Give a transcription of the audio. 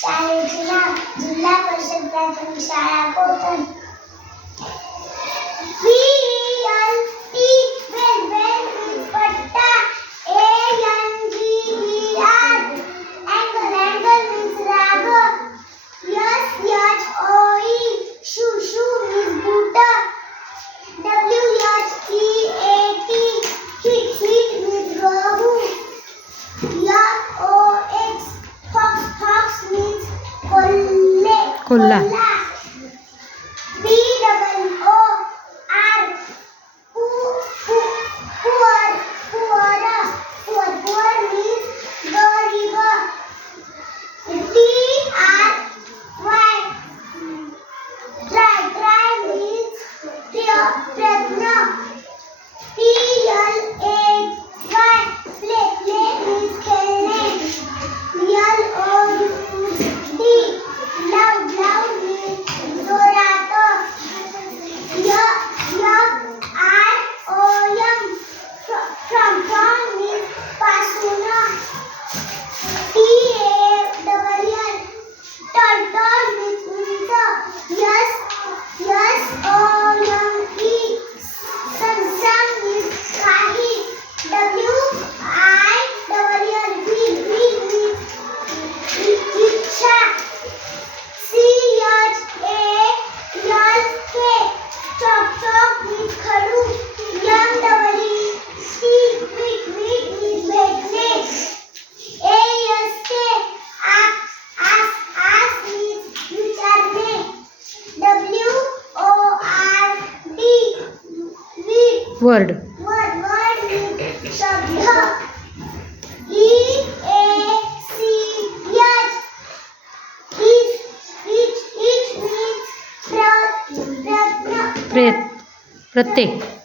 शाळेचे नाव जिल्हा परिषद प्राथमिक शाळा कोकण. पट्टा ANGER angle means rag. SHOE shoe means boot. WHEAT hit means gahu. FOX means kolla. BOOR poor means garib. try means प्रयत्न. play means खेळणे. LOUD means जोरात. from means पासून. TALL means उंच. SOME संसार means काही. WILL means इच्छा. CHALK chalk means खडू. MWET means भेटणे. ASK ask means विचारणे. WORD means शब्द. EACH means प्रयत्न. प्रत्येक.